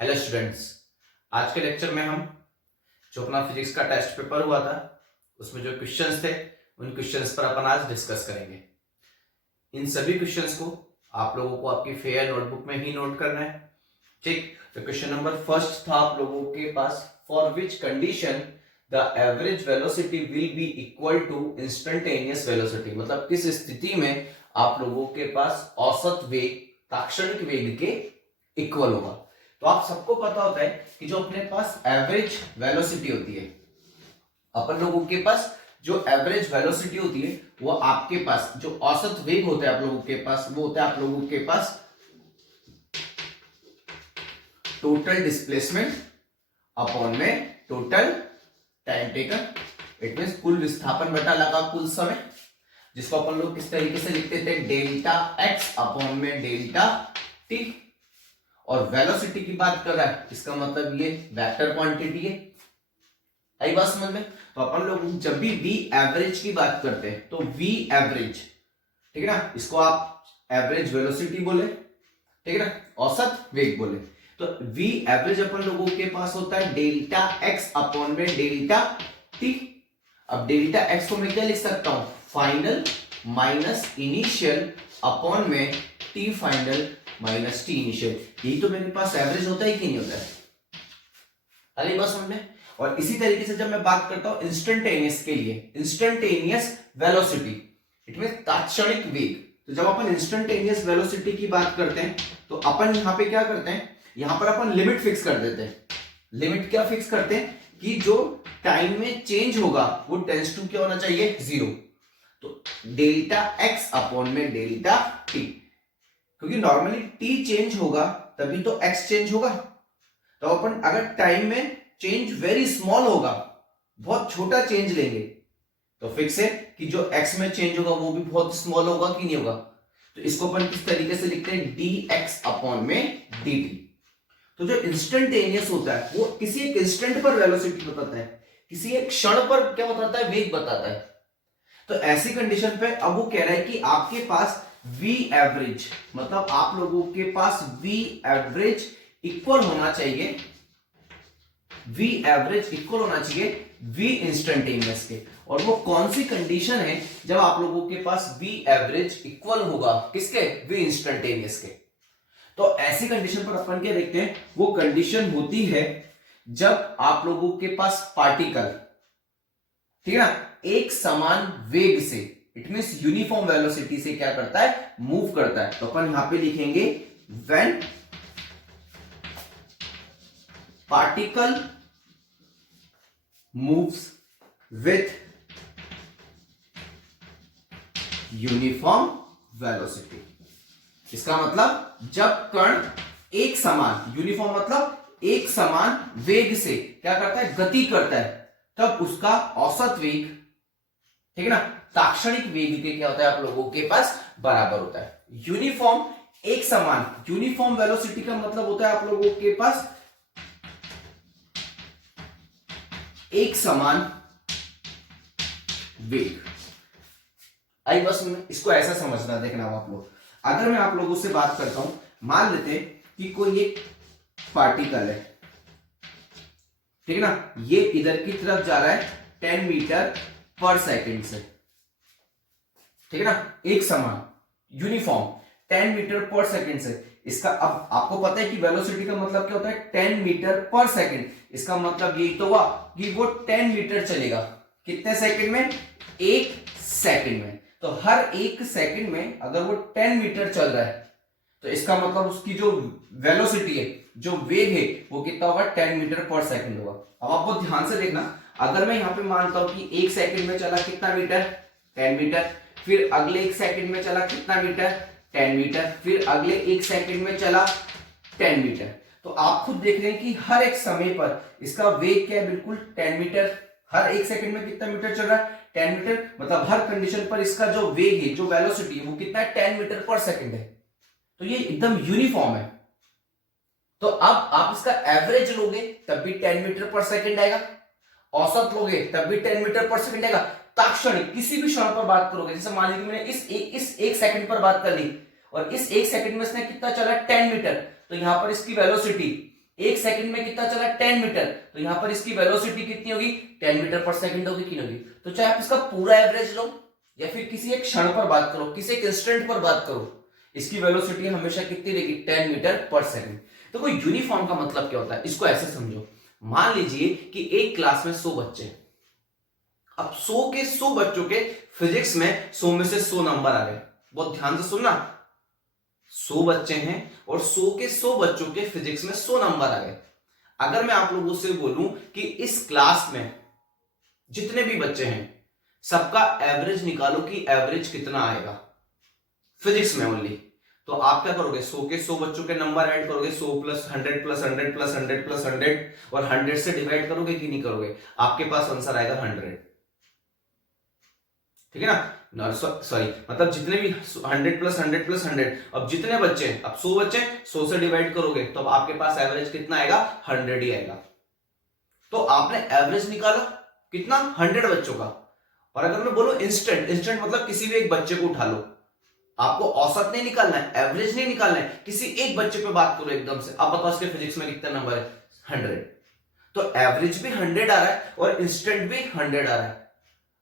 Hello students. आज के lecture में हम जो अपना फिजिक्स का टेस्ट पेपर हुआ था उसमें जो क्वेश्चंस थे उन क्वेश्चंस पर अपन आज डिस्कस करेंगे। इन सभी क्वेश्चंस को आप लोगों को आपकी फेयर नोटबुक में ही नोट करना है। ठीक, तो क्वेश्चन नंबर फर्स्ट था आप लोगों के पास, for which condition the average velocity will be equal to instantaneous velocity. मतलब किस स्थिति में आप लोगों के पास औसत वेग ताक्षणिक वेग के इक्वल होगा। तो आप सबको पता होता है कि जो अपने पास एवरेज वेलोसिटी होती है, अपन लोगों के पास जो एवरेज वेलोसिटी होती है वो आपके पास जो औसत वेग होता है आप लोगों के पास वो होता है आप लोगों के पास टोटल डिस्प्लेसमेंट अपॉन में total time taken. It means कुल विस्थापन बटा लगा कुल समय, जिसको अपन लोग किस तरीके से लिखते थे, डेल्टा एक्स अपॉन में डेल्टा टी। और वेलोसिटी की बात कर रहा है, इसका मतलब ये वेक्टर क्वांटिटी है। आई बात समझ में? तो अपन लोग जब भी वी एवरेज की बात करते हैं तो वी एवरेज, ठीक है ना, इसको आप एवरेज वेलोसिटी बोले, ठीक है ना, औसत वेग बोले। तो वी एवरेज अपन लोगों के पास होता है डेल्टा एक्स अपॉन में डेल्टा टी। अब डेल्टा एक्स को मैं क्या लिख सकता हूं, फाइनल माइनस इनिशियल अपॉन में T final minus T initial. यही तो मेरे पास एवरेज होता है कि नहीं होता है? अरे बस समझ में। और इसी तरीके से जब मैं बात करता हूं इंस्टेंटेनियस के लिए, इंस्टेंटेनियस वेलोसिटी इट मींस तात्क्षणिक वेग। तो जब अपन इंस्टेंटेनियस वेलोसिटी की बात करते हैं तो अपन यहां पे क्या करते हैं, यहां पर अपन लिमिट फिक्स कर देते हैं। लिमिट क्या फिक्स करते हैं कि जो टाइम में चेंज होगा वो टेंस टू क्या होना चाहिए, जीरो। तो डेल्टा एक्स अपॉन में डेल्टा टी, क्योंकि नॉर्मली टी चेंज होगा तभी तो एक्स चेंज होगा। तो अपन अगर टाइम में चेंज वेरी स्मॉल होगा, बहुत छोटा चेंज लेंगे, तो फिक्स है कि जो एक्स में चेंज होगा वो भी बहुत स्मॉल होगा कि नहीं होगा। तो इसको अपन किस तरीके से लिखते हैं, डी एक्स अपॉन में डी टी। तो जो इंस्टेंटेनियस होता है वो किसी एक इंस्टेंट पर वेलोसिटी बताता है, किसी एक क्षण पर क्या बताता है, वेग बताता है। तो ऐसी कंडीशन पे अब वो कह रहा है कि आपके पास V एवरेज, मतलब आप लोगों के पास V एवरेज इक्वल होना चाहिए, V एवरेज इक्वल होना चाहिए V इंस्टेंटेनियस के। और वो कौन सी कंडीशन है जब आप लोगों के पास V एवरेज इक्वल होगा किसके, V इंस्टेंटेनियस के। तो ऐसी कंडीशन पर अपन क्या देखते हैं, वो कंडीशन होती है जब आप लोगों के पास पार्टिकल, ठीक है ना, एक समान वेग से, इट मींस यूनिफॉर्म वेलोसिटी से क्या करता है, मूव करता है। तो अपन यहां पे लिखेंगे when particle moves with uniform velocity. इसका मतलब जब कण एक समान, यूनिफॉर्म मतलब एक समान वेग से क्या करता है, गति करता है, तब उसका औसत वेग, ठीक है ना, ताक्षणिक वेग के क्या होता है आप लोगों के पास बराबर होता है। यूनिफॉर्म एक समान, यूनिफॉर्म वेलोसिटी का मतलब होता है आप लोगों के पास एक समान वेग। आई बस इसको ऐसा समझना, देखना आप लोग, अगर मैं आप लोगों से बात करता हूं, मान लेते हैं कि कोई एक पार्टिकल है, ठीक है ना, ये इधर की तरफ जा रहा है 10 मीटर पर सेकंड से, ठीक है ना, एक समान यूनिफॉर्म 10 मीटर पर सेकंड से। इसका अब आपको पता है कि वेलोसिटी का मतलब क्या होता है, 10 मीटर पर सेकंड। इसका मतलब यही तो हुआ कि वो 10 मीटर चलेगा कितने सेकंड में, एक सेकंड में। तो हर एक सेकंड में अगर वो 10 मीटर चल रहा है तो इसका मतलब उसकी जो वेलोसिटी है, जो वेग है, वो कितना होगा, 10 मीटर पर सेकंड होगा। अब आप बहुत ध्यान से देखना, अगर मैं यहां पे मानता हूं कि एक सेकंड में चला कितना मीटर, 10 मीटर, फिर अगले एक सेकंड में चला कितना मीटर, 10 मीटर, फिर अगले एक सेकंड में चला 10 मीटर, तो आप खुद देख रहे हैं कि हर एक समय पर इसका वेग क्या है, बिल्कुल 10 मीटर। हर एक सेकंड में कितना मीटर चल रहा है, 10 मीटर, मतलब हर कंडीशन पर इसका जो वेग है, जो वेलोसिटी है, वो कितना है, 10 मीटर पर सेकंड है। तो ये एकदम यूनिफॉर्म है। तो अब आप इसका एवरेज लोगे तब भी 10 मीटर पर सेकंड आएगा, औसत लोगे तब भी 10 मीटर पर सेकंड आएगा। ताक्षणिक किसी भी क्षण पर बात करोगे, जैसे मान लीजिए मैंने इस एक सेकंड पर बात कर ली और इस एक सेकंड में इसने कितना चला, 10 मीटर, तो यहां पर इसकी वेलोसिटी 1 सेकंड में कितना चला 10 मीटर, तो यहां पर इसकी वेलोसिटी कितनी होगी 10 मीटर पर सेकंड होगी कि होगी। तो चाहे आप इसका पूरा एवरेज लो या फिर किसी एक क्षण पर बात करो, किसी एक इंस्टेंट पर बात करो, इसकी वेलोसिटी हमेशा कितनी रहेगी 10 मीटर पर सेकंड। तो कोई यूनिफॉर्म का मतलब क्या होता है, इसको ऐसे समझो। मान लीजिए कि एक क्लास में 100 बच्चे, अब 100 के 100 बच्चों के फिजिक्स में 100 में से 100 नंबर आ गए। बहुत ध्यान से सुनना, 100 बच्चे हैं और 100 के 100 बच्चों के फिजिक्स में 100 नंबर आ गए। अगर मैं आप लोगों से बोलूं कि इस क्लास में जितने भी बच्चे हैं सबका एवरेज निकालो कि एवरेज कितना आएगा फिजिक्स में ओनली, तो आप क्या करोगे 100 के 100 बच्चों के नंबर ऐड करोगे, 100 प्लस 100 प्लस 100 प्लस 100 प्लस 100 और 100 से डिवाइड करोगे कि नहीं करोगे, आपके पास आंसर आएगा 100। ठीक है ना, सॉरी मतलब जितने भी 100 प्लस 100 प्लस 100, अब जितने बच्चे, अब 100 बच्चे 100 से डिवाइड करोगे तो अब आपके पास एवरेज कितना आएगा 100 ही आएगा। तो आपने एवरेज निकाला कितना 100 बच्चों का। और अगर मैं बोलूं इंस्टेंट, इंस्टेंट मतलब किसी भी एक बच्चे को उठा लो, आपको औसत नहीं निकालना है, एवरेज नहीं निकालना है, किसी एक बच्चे पे बात करो एकदम से, अब बताओ उसके फिजिक्स में कितना नंबर है 100, तो एवरेज भी 100 आ रहा है और इंस्टेंट भी 100 आ रहा है।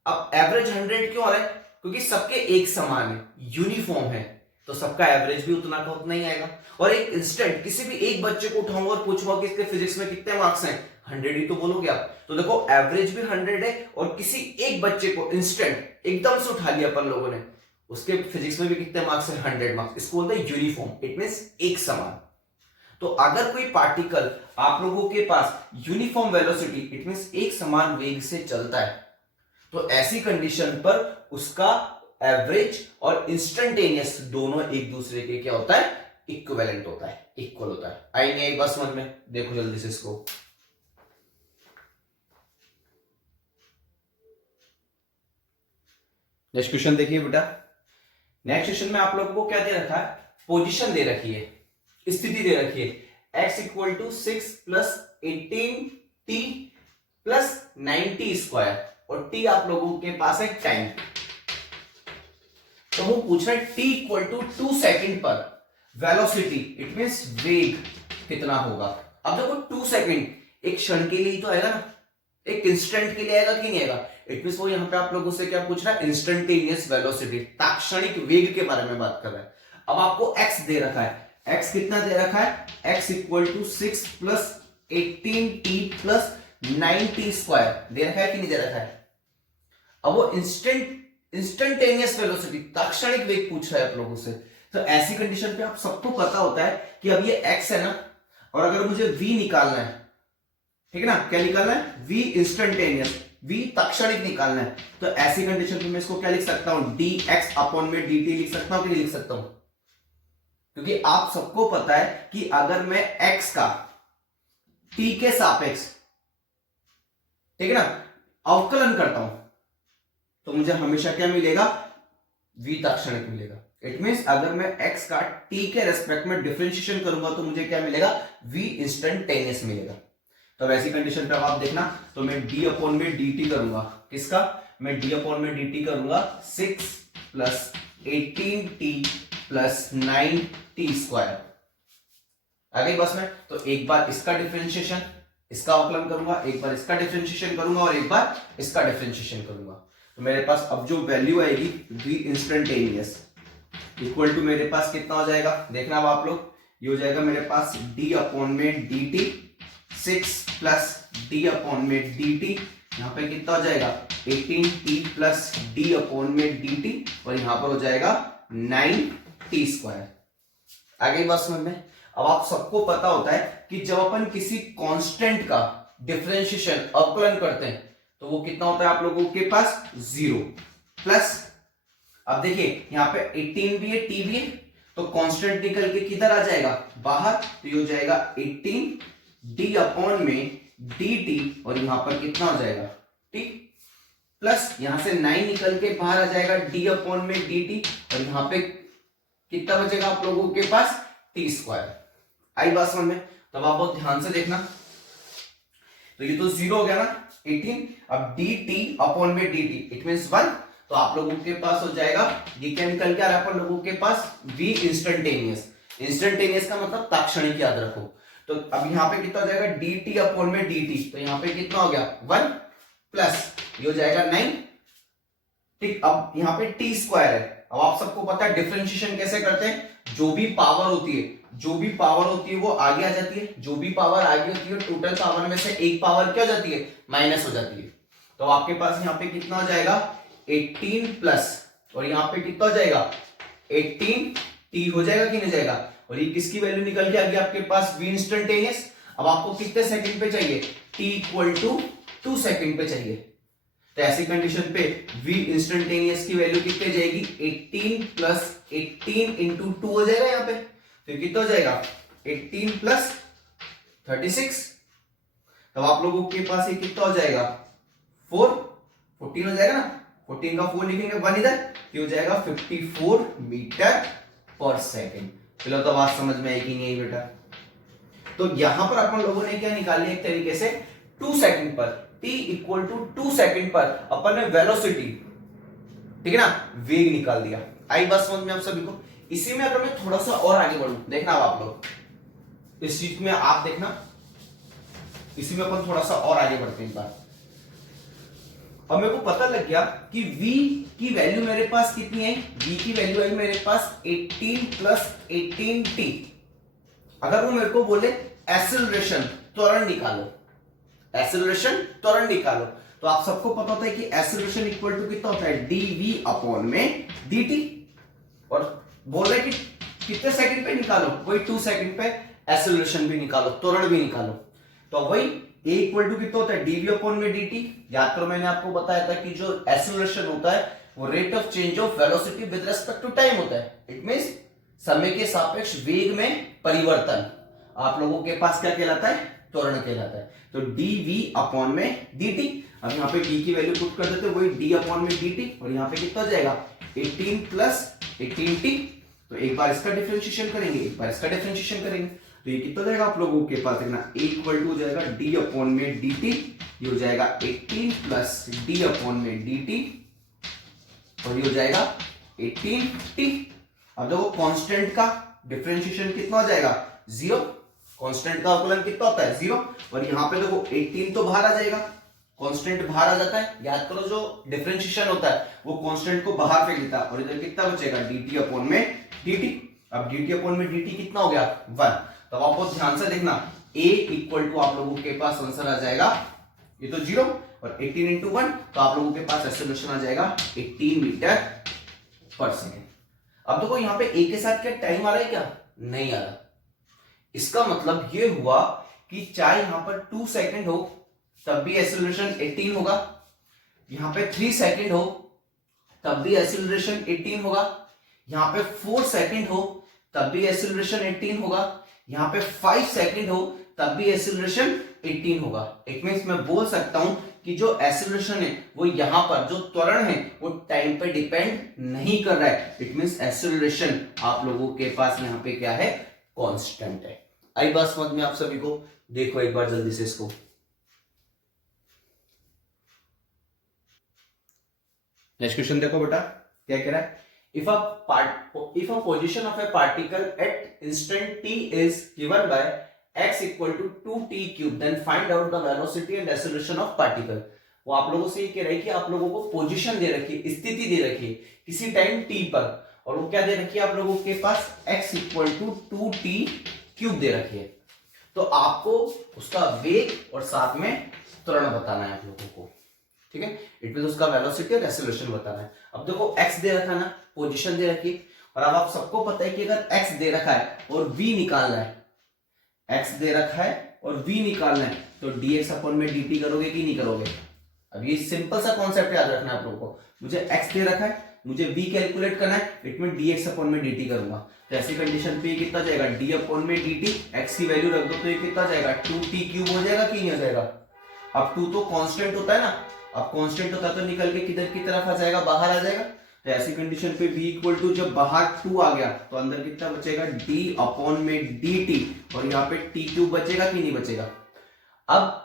अब एवरेज 100 क्यों आ रहा है, क्योंकि सबके एक समान है, यूनिफॉर्म है, तो सबका एवरेज भी उतना का उतना ही आएगा। और एक इंस्टेंट किसी भी एक बच्चे को उठाऊंगा और पूछूंगा कि इसके फिजिक्स में कितने मार्क्स हैं 100 ही तो बोलोगे आप। तो देखो एवरेज भी 100 है और किसी एक बच्चे को इंस्टेंट एकदम से उठा लिया अपन लोगों ने, उसके फिजिक्स में भी कितने मार्क्स है 100 मार्क्स। इसको बोलते हैं यूनिफॉर्म, इट मींस एक समान। तो अगर कोई पार्टिकल आप लोगों के पास यूनिफॉर्म वेलोसिटी इट मींस एक समान वेग से चलता है, तो ऐसी कंडीशन पर उसका एवरेज और इंस्टेंटेनियस दोनों एक दूसरे के क्या होता है इक्विवेलेंट होता है, इक्वल होता है। आई नहीं आई बस समझ में, देखो जल्दी से इसको। नेक्स्ट क्वेश्चन देखिए बेटा, नेक्स्ट क्वेश्चन में आप लोगों को क्या दे रखा है, पोजीशन दे रखी है, स्थिति दे रखी है, x equal to 6 plus 18t plus 90 square और t आप लोगों के पास है टाइम। तो वो पूछ रहा है t इक्वल टू 2 सेकेंड पर वेलोसिटी इट मींस वेग कितना होगा। अब देखो 2 सेकेंड एक क्षण के लिए तो आएगा ना, एक इंस्टेंट के लिए आएगा कि नहीं आएगा, इट मींस वो यहां पे आप लोगों से क्या पूछ रहा है इंस्टेंटेनियस वेलोसिटी, तात्क्षणिक वेग के बारे में बात कर रहा है। अब आपको x दे रखा है, x कितना दे रखा है, x equal to 6 plus 18t plus 90 square दे रखा है कि नहीं दे रखा है। अब वो इंस्टेंटेनियस वेलोसिटी तात्क्षणिक वेग पूछ रहा है आप लोगों से, तो ऐसी कंडीशन पे आप सबको पता होता है कि अब ये x है ना, और अगर मुझे v निकालना है, ठीक है ना, क्या निकालना है v इंस्टेंटेनियस, v तात्क्षणिक निकालना है, तो ऐसी कंडीशन पे मैं इसको क्या लिख सकता हूं dx अपॉन में dt लिख सकता हूं कि नहीं लिख सकता हूं, क्योंकि आप सबको पता है कि अगर मैं x का t के सापेक्ष, ठीक है ना, अवकलन करता हूं तो मुझे हमेशा क्या मिलेगा v तात्क्षणिक मिलेगा। इट मींस अगर मैं x का t के रेस्पेक्ट में डिफरेंशिएशन करूंगा तो मुझे क्या मिलेगा v इंस्टेंटेनियस मिलेगा। तो वैसी कंडीशन पे आप देखना, तो मैं d अपॉन में dt करूंगा, किसका, मैं d अपॉन में dt करूंगा 6 plus 18t plus 9t square, आ गई बस में। तो एक बार इसका डिफरेंशिएशन, इसका अवकलन करूंगा, एक बार इसका डिफरेंशिएशन करूंगा और एक बार इसका डिफरेंशिएशन करूंगा, तो मेरे पास अब जो वैल्यू आएगी v इंस्टेंटेनियस इक्वल टू मेरे पास कितना हो जाएगा, देखना अब आप लोग, ये हो जाएगा मेरे पास d अपॉन में dt 6 प्लस d अपॉन में dt, यहाँ पे कितना हो जाएगा 18t प्लस d अपॉन में dt और यहाँ पर हो जाएगा 9t स्क्वायर। आ गई बात समझ में। अब आप सबको पता होता है कि जब अपन किसी कांस्टेंट का डिफरेंशिएशन अवकलन करते हैं तो वो कितना होता है आप लोगों के पास 0 प्लस, अब देखिए यहाँ पे 18 भी है t भी है, तो कांस्टेंट निकल के किधर आ जाएगा बाहर, तो ये हो जाएगा 18 d अपॉन में dt और यहाँ पर कितना हो जाएगा t प्लस यहाँ से 9 निकल के बाहर आ जाएगा d अपॉन में dt और यहाँ पे कितना बचेगा आप लोगों के पास t स्क्वायर। आई बात समझ में। तब आप बहुत ध्यान से देखना, तो ये तो 0 हो गया ना 18, अब dt अपॉन में dt इट मींस 1, तो आप लोगों के पास हो जाएगा, ये क्या निकल के आ रहा है अपन लोगों के पास v इंस्टेंटेनियस, इंस्टेंटेनियस का मतलब तात्क्षणिक याद रखो, तो अब यहाँ पे कितना हो जाएगा dt अपॉन में dt, तो यहाँ पे कितना हो गया 1 प्लस ये हो जाएगा 9। ठीक, अब यहाँ पे t स्क्वायर है। अब आप सबको पता है डिफरेंशिएशन कैसे करते हैं, जो भी पावर होती है वो आगे आ जाती है, जो भी पावर आगे होती है टोटल पावर में से एक पावर क्या हो जाती है माइनस हो जाती है। तो आपके पास यहाँ पे कितना हो जाएगा 18 प्लस और यहाँ पे कितना हो जाएगा 18 t हो जाएगा कि नहीं जाएगा, और ये किसकी वैल्यू निकल के आ गई आपके पास v इंस्टेंटेनियस। अब आपको कितने सेकंड पे चाहिए, t इक्वल टू 2 सेकंड पे चाहिए। तो ऐसी कंडीशन पे v इंस्टेंटेनियस की वैल्यू कितनी जाएगी 18 प्लस 18 इंटू 2 हो जाएगा यहाँ पे, तो कितना हो जाएगा 18 प्लस 36। तब आप लोगों के पास ये कितना हो जाएगा 14 हो जाएगा ना, 14 का 4 लिखेंगे 1 इधर, ये हो जाएगा 54 मीटर पर सेकेंड। चलो तो बात समझ में आएगी नहीं बेटा। तो यहां पर अपन लोगों ने क्या निकाल लिया एक तरीके से 2 सेकंड पर t इक्वल टू 2 सेकंड पर अपन ने वेलोसिटी, ठीक है ना, वेग निकाल दिया। आई बात समझ में आप सभी को। इसी में अगर मैं थोड़ा सा और आगे बढ़ूं, देखना आप लोग इस चीज में आप देखना, इसी में अपन थोड़ा सा और आगे बढ़ते हैं एक बार। अब मेरे को पता लग गया कि v की वैल्यू मेरे पास कितनी है, v की वैल्यू आई मेरे पास 18 प्लस 18t। अगर वो मेरे को बोले एक्सेलरेशन त्वरण निकालो, एक्सेलरेशन त्वरण निकालो, तो आप सबको पता होता है कि एक्सेलरेशन इक्वल टू कितना होता है dv अपॉन में dt, और बोल रहे कि कितने सेकंड पे निकालो, वही 2 सेकंड पे एक्सेलरेशन भी निकालो, त्वरण भी निकालो। तो वही a इक्वल टू कितना होता है dv अपॉन में dt। याद करो मैंने आपको बताया था कि जो एक्सेलरेशन होता है वो rate of change of velocity with respect to time होता है। इट मींस समय के सापेक्ष वेग में परिवर्तन आप लोगों के पास क्या कहलाता है, त्वरण कहलाता है। तो dv अपॉन में dt, अब यहाँ पे d की वैल्यू पुट कर देते हैं, वही d अपॉन में dt, और यहाँ पे कितना हो जाएगा 18 प्लस 18t। तो एक बार इसका डिफरेंशिएशन करेंगे, एक बार इसका डिफरेंशिएशन करेंगे, तो ये कितना जाएगा आप लोगों के पास देखना a इक्वल टू हो जाएगा d अपॉन में dt, ये हो जाएगा 18 प्लस d अपॉन में dt, और ये हो जाएगा 18t। अब देखो कांस्टेंट का डिफरेंशिएशन कितना हो जाएगा 0, कांस्टेंट का अवकलन कितना होता है 0, और यहाँ पे देखो 18 तो बाहर आ जाएगा, कांस्टेंट बाहर आ जाता है। याद करो जो डिफरेंशिएशन होता है वो कांस्टेंट को बाहर फेंक देता है, और इधर कितना बचेगा dt अपॉन में dt। अब dt अपॉन में dt कितना हो गया 1। तो आप बहुत ध्यान से देखना a इक्वल टू आप लोगों के पास आंसर आ जाएगा ये तो 0, और 18 इंटू 1, तो आप लोगों के पास एक्सेलरेशन आ जाएगा 18 मीटर पर सेकेंड। अब देखो यहाँ पे a के साथ क्या टाइम आ रहा है, क्या नहीं आ रहा। इसका मतलब ये हुआ कि चाहे यहां पर 2 सेकंड हो तब भी एक्सेलरेशन 18 होगा, यहां पे 3 सेकंड हो तब भी एक्सेलरेशन 18 होगा, यहां पे 4 सेकंड हो तब भी एक्सेलरेशन 18 होगा, यहां पे 5 सेकंड हो तब भी एक्सेलरेशन 18 होगा। इट मींस मैं बोल सकता हूं कि जो एक्सेलरेशन है वो यहां पर जो त्वरण है वो टाइम पे डिपेंड नहीं कर रहा है। इट मींस एक्सेलरेशन आप लोगों के पास यहां पे क्या है कांस्टेंट है। आई बात समझ में आप सभी को। देखो एक बार जल्दी से इसको, नेक्स्ट क्वेश्चन देखो बेटा क्या कह रहा है। if a position of a particle at instant t is given by x equal to 2t cube, then find out the velocity and acceleration of particle। वो आप लोगों से ये कह रहा है कि आप लोगों को पोजीशन दे रखी है, स्थिति दे रखी है किसी टाइम t पर, और वो क्या दे रखी है आप लोगों के पास x equal to 2t cube दे रखी है। तो आपको उसका वेग और साथ में त्वरण बताना है आप लोगों को, ठीक है। इट मींस उसका वेलोसिटी और एक्सेलरेशन बताना है। अब देखो x दे रखा है ना, पोजीशन दे रखी है, और अब आप सबको पता है कि अगर x दे रखा है और v निकालना है, x दे रखा है और v निकालना है, तो dx अपॉन में dt करोगे कि नहीं करोगे। अब ये सिंपल सा कॉन्सेप्ट याद रखना है आप लोगों को। मुझे x दे रखा है, मुझे v कैलकुलेट करना है, इट मीन dx अपॉन में dt करूंगा। तो ऐसी कंडीशन पे ये कितना जाएगा d अपॉन में dt, x की वैल्यू रख दो तो ये कितना जाएगा 2t क्यूब हो जाएगा कि नहीं हो जाएगा। अब 2 तो कांस्टेंट होता है ना, अब कांस्टेंट होता है तो निकल के किधर की तरफ आ जाएगा, बाहर आ जाएगा। तो ऐसी कंडीशन पे v इक्वल टू जब बाहर 2 आ गया तो अंदर कितना बचेगा d अपॉन में dt, और यहाँ पे t क्यूब बचेगा कि नहीं बचेगा। अब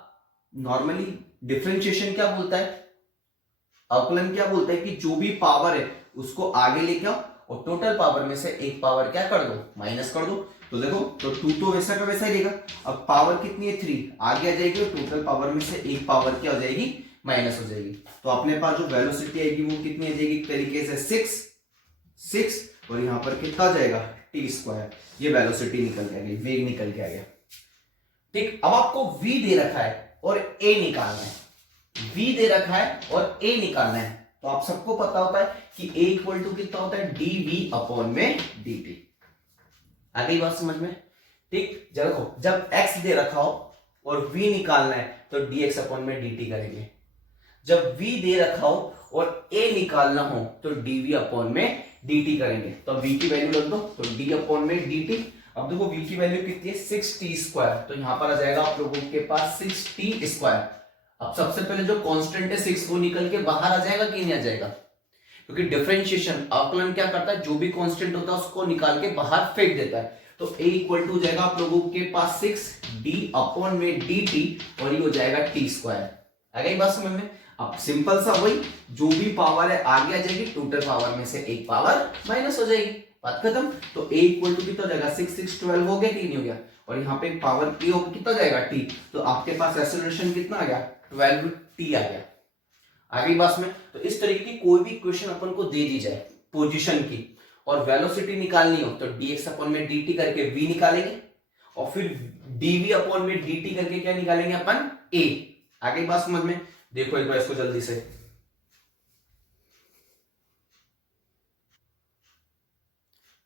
नॉर्मली डिफरेंशिएशन क्या बोलता है, अवकलन क्या बोलता है कि जो भी पावर है उसको आगे लेके आओ और टोटल पावर में से एक पावर क्या कर दो माइनस कर दो। तो देखो, तो 2 तो वैसा का वैसा ही रहेगा। अब पावर कितनी है 3, आगे आ जाएगी और टोटल पावर में से एक पावर क्या हो जाएगी, माइनस हो जाएगी। तो अपने पास जो वेलोसिटी आएगी वो कितनी आ जाएगी, तरीके से 6 और यहाँ पर कितना आ जाएगा t²। ये वेलोसिटी निकल के आ गई, वेग निकल के आ गया। ठीक, अब आपको v दे रखा है और a निकालना है। v दे रखा है और a निकालना है। तो आप सबको पता होता है कि a इक्वल टू कितना होता है, dv अपॉन में dt। आ गई बात समझ में। ठीक, देखो जब x दे रखा हो और v निकालना है तो dx अपॉन में dt करेंगे। जब v दे रखा हो और a निकालना हो तो dv अपॉन में dt करेंगे। तो v की वैल्यू रख दो, तो d अपॉन में dt। अब देखो v की वैल्यू कितनी है 6t², तो यहां पर आ जाएगा आप लोगों के पास 6t²। अब सबसे पहले जो कांस्टेंट है 6 वो निकल के बाहर आ जाएगा कि नहीं आ जाएगा, क्योंकि डिफरेंशिएशन अवकलन क्या करता है, जो भी कांस्टेंट होता है उसको निकाल के बाहर फेंक देता है। तो a इक्वल टू जाएगा आप लोगों के पास 6d अपॉन में dt और ये हो जाएगा t²। आ गई बात समझ में। अब सिंपल सा वही, जो भी पावर है आगे आ जाएगी, टोटल पावर में से एक पावर माइनस हो जाएगी, बात खत्म। तो a इक्वल टू कितना हो जाएगा 6 6 12 हो गया कि नहीं हो गया, और यहाँ पे एक पावर a हो कितना जाएगा t। तो आपके पास एक्सेलरेशन कितना आ गया 12t आ गया। आगे बात में। तो इस तरीके की कोई भी क्वेश्चन अपन को दे दी जाए पोजीशन की और वेलोसिटी निकालनी हो तो dx अपॉन में dt करके v निकालेंगे और फिर dv अपॉन में dt करके क्या निकालेंगे अपन a। आगे बात समझ में। देखो एक बार इसको जल्दी से,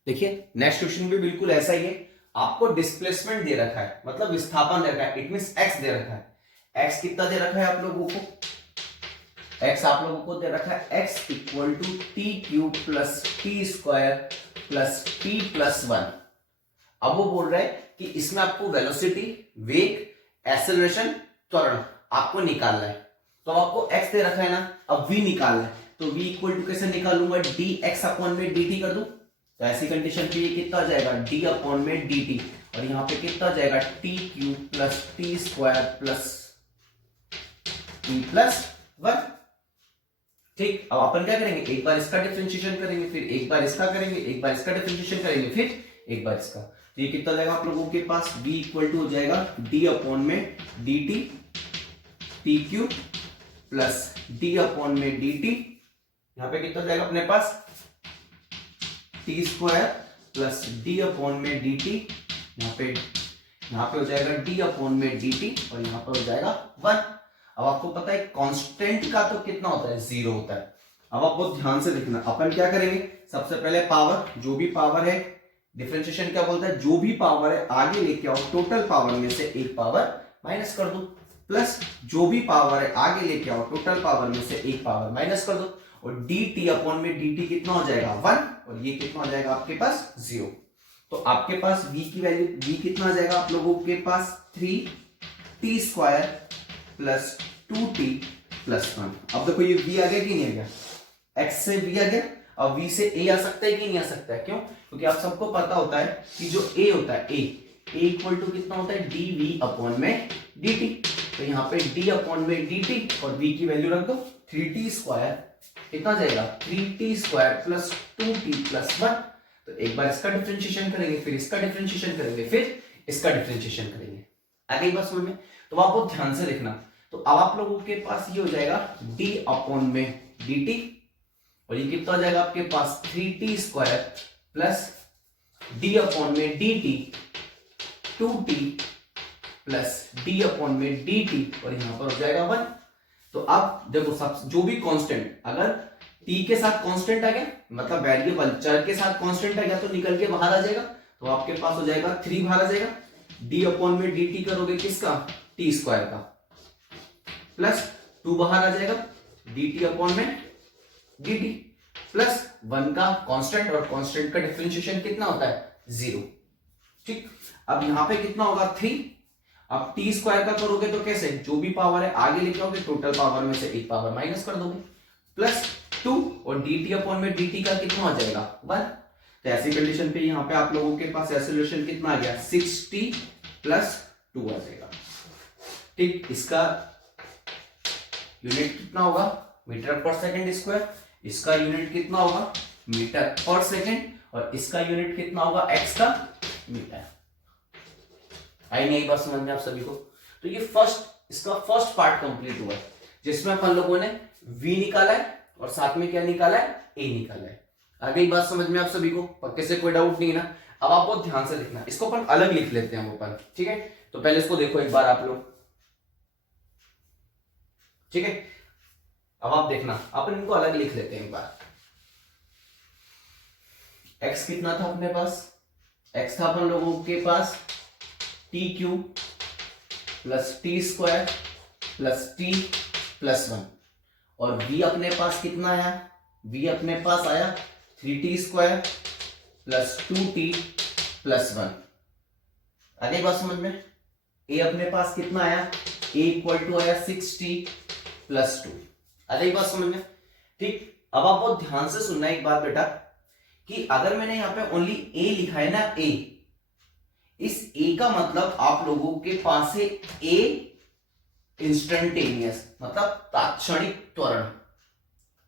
देखिए नेक्स्ट क्वेश्चन भी बिल्कुल ऐसा ही है। आपको डिस्प्लेसमेंट दे रखा है, मतलब विस्थापन दे रखा है, इट मींस x दे रखा है। x कितना दे रखा है आप लोगों को, x आप लोगों को दे रखा है x equal to t³ plus t² plus p+1। अब वो बोल रहा है कि इसमें आपको वेलोसिटी, वेग, एक्सेलरेशन, त्वरण आपको निकालना है। तो आपको x दे रखा है ना, अब v निकालना है। तो v इक्वल टू कैसे निकालूंगा, dx अपॉन में dt कर दूं। तो ऐसी कंडीशन पे ये कितना आ जाएगा d अपॉन में dt और यहाँ पे कितना आ जाएगा t³ plus t² plus p+1। ठीक, अब अपन क्या करेंगे, एक बार इसका डिफरेंशिएशन करेंगे, फिर एक बार इसका करेंगे, एक बार इसका डिफरेंशिएशन करेंगे, फिर एक बार इसका। तो ये कितना जाएगा आप लोगों के पास, v इक्वल टू हो जाएगा d अपॉन में dt t³ plus d upon में dt। यहाँ पे कितना जाएगा अपने पास t² प्लस d अपॉन में dt। यहाँ पे हो जाएगा d अपॉन में dt और यहाँ पे हो जाएगा 1। अब आपको पता है कांस्टेंट का तो कितना होता है, 0 होता है। अब आप बहुत ध्यान से देखना, अपन क्या करेंगे, सबसे पहले पावर, जो भी पावर है, डिफरेंशिएशन क्या बोलता है, जो भी पावर है आगे लेके आओ, टोटल पावर में से एक पावर माइनस कर दो, प्लस जो भी पावर है आगे लेके आओ, टोटल पावर में से एक पावर माइनस कर दो, और dt अपॉन में dt कितना हो जाएगा 1 और ये कितना हो जाएगा आपके पास 0। तो आपके पास v की वैल्यू, v कितना आ जाएगा आप लोगों के पास 3t² प्लस 2t प्लस 1। अब देखो ये v आ गया कि नहीं आ गया, x से v आ गया, अब v से a आ सकता है कि नहीं आ सकता है, क्यों, क्योंकि आप सबको पता होता है कि जो a होता है a इक्वल टू कितना होता है dv अपॉन में dt। तो यहाँ पे d अपॉन में dt और v की वैल्यू रख दो 3t², कितना जाएगा 3t² प्लस 2t प्लस 1। तो एक बार इसका डिफरेंशिएशन करेंगे, फिर इसका डिफरेंशिएशन करेंगे, फिर इसका डिफरेंशिएशन करेंगे। आ गई बात समझ में। तो आप बहुत ध्यान से देखना। तो अब आप लोगों के पास ये हो जाएगा d अपॉन में dt और ये कितना हो जाएगा आपके पास 3t² प्लस d अपॉन में dt 2t plus d upon में dt और यहां पर हो जाएगा 1। तो अब देखो सब जो भी कांस्टेंट, अगर t के साथ कांस्टेंट आ गया, मतलब वेरिएबल चर के साथ कांस्टेंट आ गया तो निकल के बाहर आ जाएगा। तो आपके पास हो जाएगा 3 बाहर आ जाएगा, d अपॉन में dt करोगे किसका, t² का, प्लस 2 बाहर आ जाएगा dt अपॉन में dt प्लस 1 का कांस्टेंट, और कांस्टेंट का डिफरेंशिएशन कितना होता है 0। ठीक, अब यहां पे कितना होगा 3। अब t² का करोगे तो कैसे, जो भी पावर है आगे लेके आओगे, टोटल पावर में से एक पावर माइनस कर दोगे, प्लस 2 और dt अपॉन में dt का कितना हो जाएगा 1। तो ऐसी कंडीशन पे यहाँ पे आप लोगों के पास एक्सेलरेशन कितना आ गया 6t प्लस 2 आ जाएगा। ठीक, इसका यूनिट कितना होगा मीटर पर सेकेंड स्क्वायर, इसका यूनिट कितना होगा मीटर पर सेकेंड, और इसका यूनिट कितना होगा x का मीटर। आई नहीं आई बात समझ में आप सभी को? तो ये इसका फर्स्ट पार्ट कंप्लीट हुआ है, जिसमें अपन लोगों ने v निकाला है और साथ में क्या निकाला है, a निकाला है। आगे बात समझ में आप सभी को? पक्के से कोई डाउट नहीं है ना? अब आप बहुत ध्यान से देखना, इसको अपन अलग लिख लेते हैं अपन, ठीक है? तो पहले इसको देखो एक बार आप लोग, ठीक है? अब आप देखना, अपन इनको अलग लिख लेते हैं एक बार। x कितना था अपने पास? x था अपन लोगों के पास t cube plus t square plus t plus 1, और v अपने पास कितना आया? v अपने पास आया 3t square plus 2t plus 1। आगे बात समझ में? a अपने पास कितना आया? a इक्वल टू आया 6t प्लस 2। आगे बात समझ में? ठीक। अब आप बहुत ध्यान से सुनना एक बात बेटा, कि अगर मैंने यहां पे ओनली a लिखा है ना, a, इस a का मतलब आप लोगों के पास है a इंस्टेंटेनियस, मतलब तात्क्षणिक त्वरण,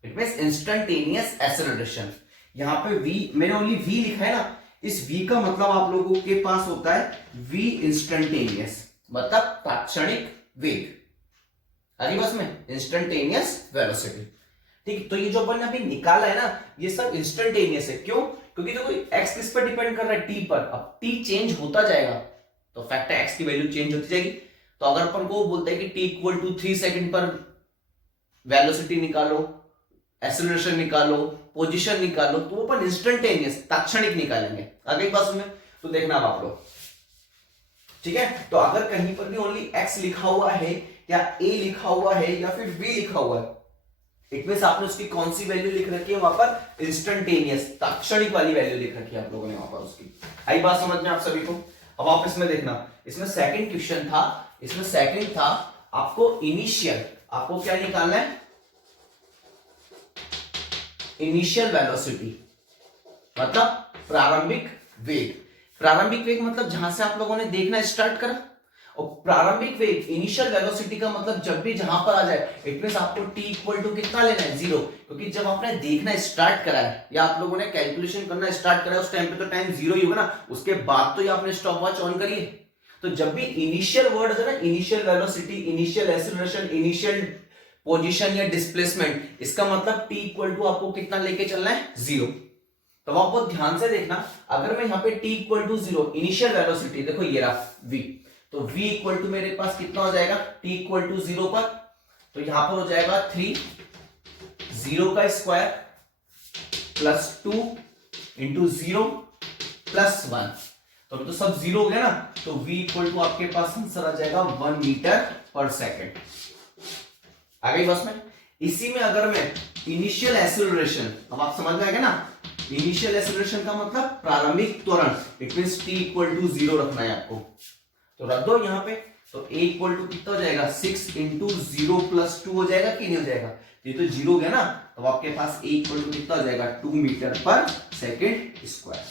इट मींस इंस्टेंटेनियस एक्सेलरेशन। यहां पे v, मैंने ओनली v लिखा है ना, इस v का मतलब आप लोगों के पास होता है v इंस्टेंटेनियस, मतलब तात्क्षणिक वेग। आगे बस में इंस्टेंटेनियस वेलोसिटी, ठीक। तो ये जो अपन ने अभी निकाला है ना, ये सब इंस्टेंटेनियस है। क्यों? क्योंकि देखो x किस पर डिपेंड कर रहा है? t पर। अब t चेंज होता जाएगा तो फैक्टर x की वैल्यू चेंज होती जाएगी। तो अगर अपन को बोलता है कि t इक्वल टू 3 सेकंड पर वेलोसिटी निकालो, एक्सेलरेशन निकालो, पोजीशन निकालो, तो अपन इंस्टेंटेनियस तात्क्षणिक निकालेंगे। आगे एक बात सुनिए, तो देखना अब आप लोग, ठीक है? तो अगर कहीं पर भी ओनली x लिखा हुआ है या a लिखा हुआ है या फिर v लिखा हुआ है, इट मींस आपने उसकी कौन सी वैल्यू लिख रखी है वहां पर? इंस्टेंटेनियस, तात्क्षणिक वाली वैल्यू लिख रखी है आप लोगों ने वहां पर उसकी। आई बात समझ में आप सभी को? अब आप इसमें देखना, इसमें सेकंड क्वेश्चन था, इसमें सेकंड था आपको इनिशियल, आपको क्या निकालना है? इनिशियल वेलोसिटी, मतलब प्रारंभिक वेग। प्रारंभिक वेग मतलब जहां से आप लोगों ने देखना स्टार्ट करा, और प्रारंभिक वेग इनिशियल वेलोसिटी का मतलब जब भी जहां पर आ जाए, इट मींस आपको t इक्वल टू कितना लेना है? 0। क्योंकि जब आपने देखना स्टार्ट करा है या आप लोगों ने कैलकुलेशन करना स्टार्ट करा है, उस टाइम पे तो टाइम 0 ही होगा ना, उसके बाद तो ये आपने स्टॉप वॉच ऑन करी है। तो जब भी इनिशियल वर्ड है ना, initial velocity, initial acceleration, initial position या डिस्प्लेसमेंट, इसका मतलब t इक्वल टू आपको कितना लेके चलना है? 0। तो आप बहुत ध्यान से देखना, अगर मैं यहाँ पे t equal to 0 initial velocity, देखो ये रहा v, तो v इक्वल टू मेरे पास कितना हो जाएगा? t इक्वल टू 0 पर, तो यहां पर हो जाएगा 3, 0 का स्क्वायर प्लस 2 इंटू 0 प्लस 1, तो सब 0 हो गया ना, तो v इक्वल टू आपके पास आंसर आ जाएगा 1 मीटर पर सेकेंड। आ गई बस में? इसी में अगर मैं इनिशियल एक्सेलरेशन, अब आप समझ में आ गया ना, इनिशियल एक्सेलरेशन का मतलब प्रारंभिक त्वरण, it means t equal to 0 रखना है आपको, तो रख दो यहाँ पे, तो a इक्वल टू कितना हो जाएगा? 6 इंटू 0 प्लस 2 हो जाएगा कि नहीं हो जाएगा? ये तो 0 हो गया ना, तो आपके पास a इक्वल टू कितना हो जाएगा? 2 मीटर पर सेकेंड स्क्वायर।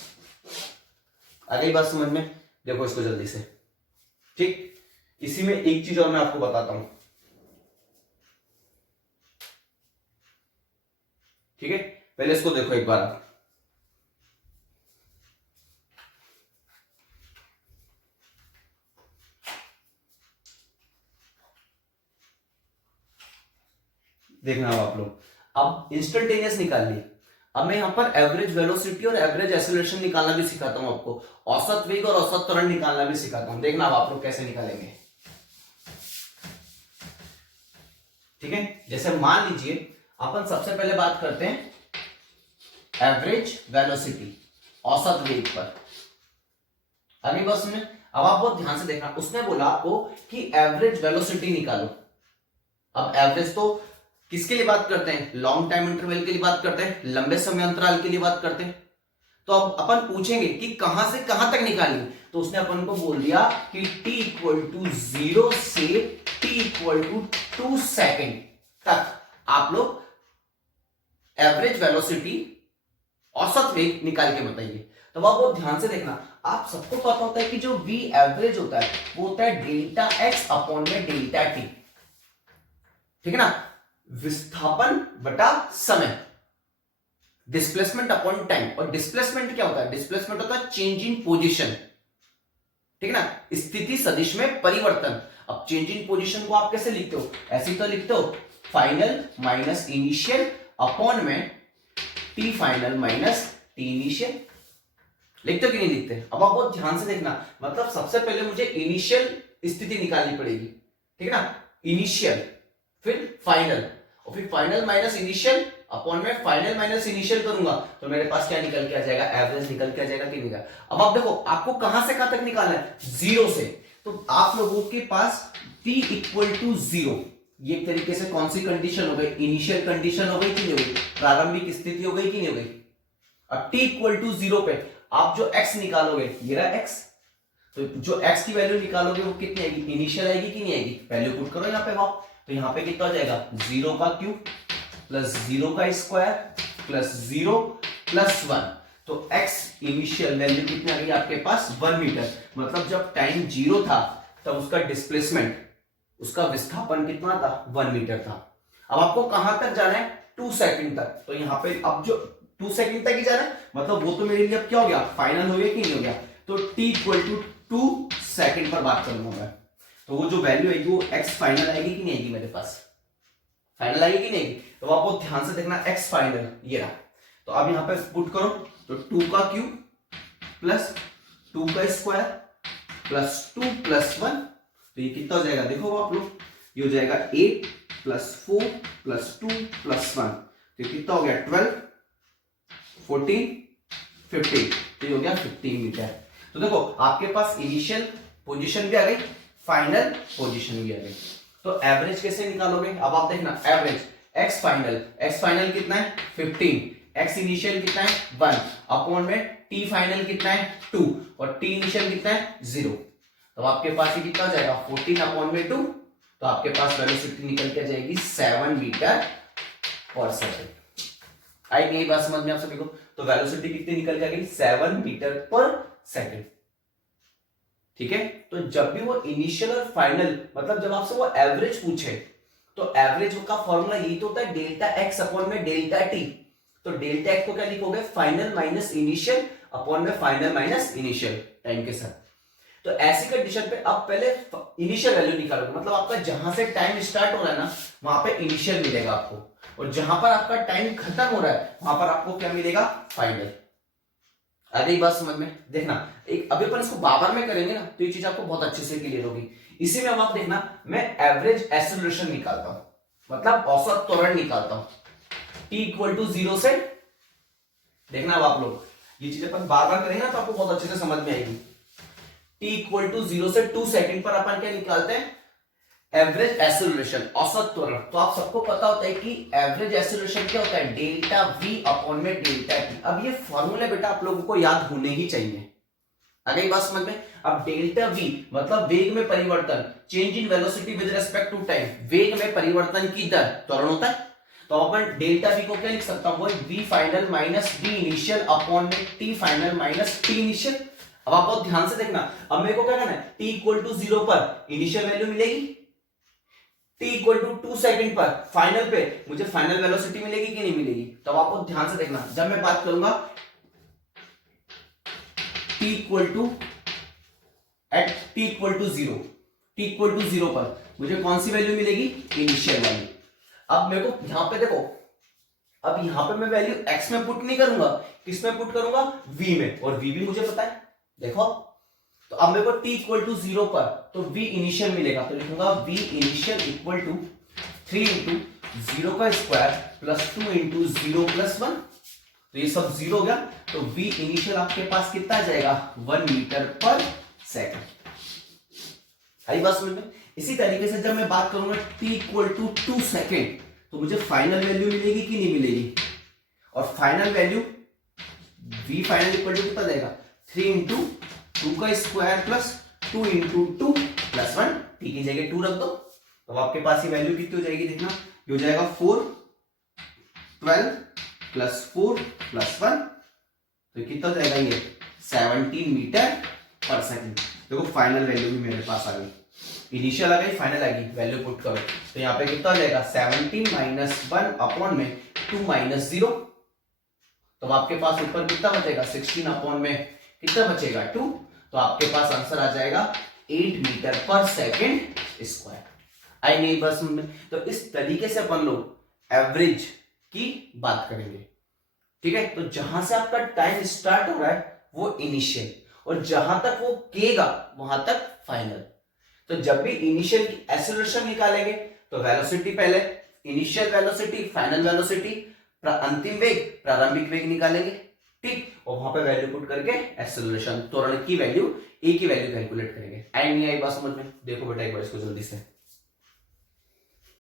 आ गई बात समझ में? देखो इसको जल्दी से, ठीक। इसी में एक चीज और मैं आपको बताता हूं, ठीक है? पहले इसको देखो एक बार आप, देखना अब आप लोग, अब इंस्टेंटेनियस निकाल ली, अब मैं यहां पर एवरेज वेलोसिटी और एवरेज एक्सेलरेशन निकालना भी सिखाता हूं आपको, औसत वेग और औसत त्वरण निकालना भी सिखाता हूं। देखना अब आप लोग कैसे निकालेंगे, ठीक है? जैसे मान लीजिए अपन सबसे पहले बात करते हैं एवरेज वेलोसिटी, औसत वेग पर। अगली बात सुनिए, अब आप बहुत ध्यान से देखना, उसने बोला आपको कि एवरेज वेलोसिटी निकालो। अब एवरेज तो किसके लिए बात करते हैं? लॉन्ग टाइम इंटरवल के लिए बात करते हैं, लंबे समय अंतराल के लिए बात करते हैं। तो अब अपन पूछेंगे कि कहां से कहां तक निकालेंगे, तो उसने अपन को बोल दिया कि t इक्वल टू 0 से t इक्वल टू 2 सेकेंड तक आप लोग एवरेज वेलोसिटी, औसत वेग निकाल के बताइए। तो आप बहुत ध्यान से देखना, आप सबको पता होता है कि जो v एवरेज होता है वो होता है डेल्टा x अपॉन में डेल्टा t, ठीक है ना? विस्थापन बटा समय, डिस्प्लेसमेंट अपॉन टाइम। और डिस्प्लेसमेंट क्या होता है? डिस्प्लेसमेंट होता है चेंज इन पोजीशन, ठीक है ना, स्थिति सदिश में परिवर्तन। अब चेंज इन पोजीशन को आप कैसे लिखते हो, ऐसे तो लिखते हो फाइनल माइनस इनिशियल अपॉन में T final minus T initial. लिखते हो कि नहीं लिखते? अब आप बहुत ध्यान से देखना, मतलब सबसे पहले मुझे इनिशियल स्थिति निकालनी पड़ेगी, ठीक है ना, इनिशियल, फिर फाइनल, और फिर फाइनल माइनस इनिशियल अपॉन में फाइनल माइनस इनिशियल करूंगा तो मेरे पास क्या निकल के आ जाएगा, एवरेज निकल के आ जाएगा कि नहीं। अब आप देखो आपको कहां से कहां तक निकालना है, जीरो से। तो आप लोगों के पास t इक्वल टू जीरो, ये एक तरीके से कौन सी कंडीशन हो गई, इनिशियल कंडीशन हो गई कि नहीं हो गई, प्रारंभिक स्थिति हो गई कि नहीं हो गई। अब t इक्वल टू जीरो पे आप जो x निकालोगे, ये रहा x, तो जो x की वैल्यू निकालोगे वो कितनी आएगी, इनिशियल आएगी कि नहीं आएगी, वैल्यू पुट करो यहाँ पे आप, तो यहाँ पे कितना हो जाएगा, जीरो का क्यूब प्लस जीरो का square plus zero plus one, तो x इनिशियल वैल्यू कितनी आ गई आपके पास, 1 मीटर। मतलब जब टाइम जीरो था तब उसका डिस्प्लेसमेंट, उसका विस्थापन कितना था, 1 मीटर था। अब आपको कहां तक जाना है, 2 सेकंड तक, तो यहाँ पे अब जो 2 सेकंड तक ही जाना है, मतलब वो तो मेरे लिए अब क्या हो गया, फाइनल हो गया कि नहीं हो गया। तो t इक्वल टू 2 सेकंड पर बात करूंगा मैं, तो वो जो वैल्यू आएगी वो x फाइनल आएगी कि नहीं आएगी, मेरे पास फाइनल आएगी कि नहीं आएगी। तो आपको ध्यान से देखना, x फाइनल ये रहा, तो अब यहाँ पे पुट करो, तो 2 का क्यूब प्लस 2 का स्क्वायर प्लस 2 प्लस 1, तो ये कितना हो जाएगा, देखो आप लोग, ये हो जाएगा 8 प्लस 4 प्लस 2 प्लस 1, तो ये कितना हो गया, 12 14 15, तो ये हो गया 15 मीटर। तो देखो आपके पास इनिशियल पोजीशन भी आ गई, फाइनल पोजीशन भी आ गई। तो एवरेज कैसे निकालोगे, अब आप देखना, एवरेज x फाइनल कितना है 15, x इनिशियल कितना है 1, अपॉन में t फाइनल कितना है 2 और t इनिशियल कितना है 0, तो आपके पास ये कितना हो जाएगा 14 अपॉन में 2, तो आपके पास वेलोसिटी निकल के जाएगी 7 मीटर पर सेकंड। आई यही बात समझ में आप सभी को, तो वेलोसिटी कितनी निकल के आ गई, 7 मीटर पर सेकंड। ठीक है, तो जब भी वो इनिशियल और फाइनल, मतलब जब आपसे वो एवरेज पूछे तो एवरेज का फॉर्मूला यही तो होता है, डेल्टा एक्स अपॉन में डेल्टा टी। तो डेल्टा एक्स को क्या लिखोगे, फाइनल माइनस इनिशियल अपॉन में फाइनल माइनस इनिशियल टाइम के साथ। तो ऐसी कंडीशन पे आप पहले इनिशियल वैल्यू निकालोगे, मतलब आपका जहां से टाइम स्टार्ट हो रहा है ना वहां पे इनिशियल मिलेगा आपको, और जहां पर आपका टाइम खत्म हो रहा है वहां पर आपको क्या मिलेगा, फाइनल। अरे बात समझ में देखना, एक अभी अपन इसको बाबर में करेंगे ना तो ये चीज आपको बहुत अच्छे से क्लियर होगी। इसी में अब आप देखना, मैं एवरेज एक्सेलरेशन निकालता हूं, मतलब औसत त्वरण निकालता हूं, t इक्वल टू 0 से, देखना अब आप लोग ये चीज अपन बार बार करेंगे ना तो आपको बहुत अच्छे से समझ में आएगी। t इक्वल टू 0 से 2 सेकंड पर अपन क्या निकालते हैं, एवरेज एक्सेलरेशन, औसत त्वरण। तो आप सबको पता होता है कि एवरेज एक्सेलरेशन क्या होता है, डेल्टा v अपॉन में डेल्टा t। अब ये फॉर्मूला बेटा आप लोगों को याद होने ही चाहिए, अगर ये बात समझ में। अब डेल्टा v मतलब वेग में परिवर्तन, change in velocity with respect to time, वेग में परिवर्तन की दर त्वरण होता है। तो अपन डेल्टा v को क्या लिख सकता हूं, v final minus v initial upon में t final minus t initial. अब आप बहुत ध्यान से देखना, अब मेरे को क्या करना है, t इक्वल टू 0 पर इनिशियल वैल्यू मिलेगी, t इक्वल टू 2 सेकंड पर फाइनल पे मुझे फाइनल वेलोसिटी मिलेगी कि नहीं मिलेगी। तो आपको ध्यान से देखना, जब मैं बात करूंगा t equal to at t equal to 0, t equal to 0 पर मुझे कौन सी वैल्यू मिलेगी, इनिशियल वैल्यू। अब मेरे को यहां पे देखो, अब यहां पे मैं वैल्यू x में पुट नहीं करूंगा, किस में पुट करूंगा, v में, और v भी मुझे पता है, देखो। तो अब मेरे को t इक्वल टू 0 पर तो v इनिशियल मिलेगा, तो लिखूंगा v initial equal to 3 into 0 का स्क्वायर प्लस 2 इंटू 0 प्लस 1, तो ये सब 0 हो गया। तो v इनिशियल आपके पास कितना जाएगा, 1 मीटर पर सेकंड। आई बात समझ में। इसी तरीके से जब मैं बात करूंगा t इक्वल टू 2 सेकंड तो मुझे फाइनल वैल्यू मिलेगी कि नहीं मिलेगी, और final value v final equal to कितना जाएगा, 3 इंटू 2 का square plus 2 into 2 plus 1, t की जगह 2 रख दो, तो आपके पास ये वैल्यू कितनी हो जाएगी, देखना ये हो जाएगा 4 12 प्लस 4 प्लस 1, तो कितना हो जाएगा, ये 17 मीटर पर सेकंड। देखो फाइनल वैल्यू भी मेरे पास आ गई, इनिशियल आ गई, फाइनल आ गई, वैल्यू पुट करो, तो यहाँ पे कितना हो जाएगा, 17 माइनस 1 अपॉन में 2 माइनस 0, तो आपके पास ऊपर कितना बचेगा, 16 अपॉन में कितना बचेगा 2, तो आपके पास आंसर आ जाएगा 8 मीटर पर सेकेंड स्क्वायर। आई नहीं बस में, तो इस तरीके से अपन लोग एवरेज की बात करेंगे। ठीक है, तो जहां से आपका टाइम स्टार्ट हो रहा है वो इनिशियल, और जहां तक वो केगा वहां तक फाइनल। तो जब भी इनिशियल की एक्सेलरेशन निकालेंगे तो वेलोसिटी पहले, इनिशियल वेलोसिटी, फाइनल वेलोसिटी, अंतिम वेग, प्रारंभिक वेग निकालेंगे। ठीक, और वहां पे वैल्यू पुट करके एक्सेलरेशन, त्वरण की वैल्यू, ए की वैल्यू कैलकुलेट करेंगे। आई नहीं आई बात समझ में? देखो बेटा एक बार इसको जल्दी से।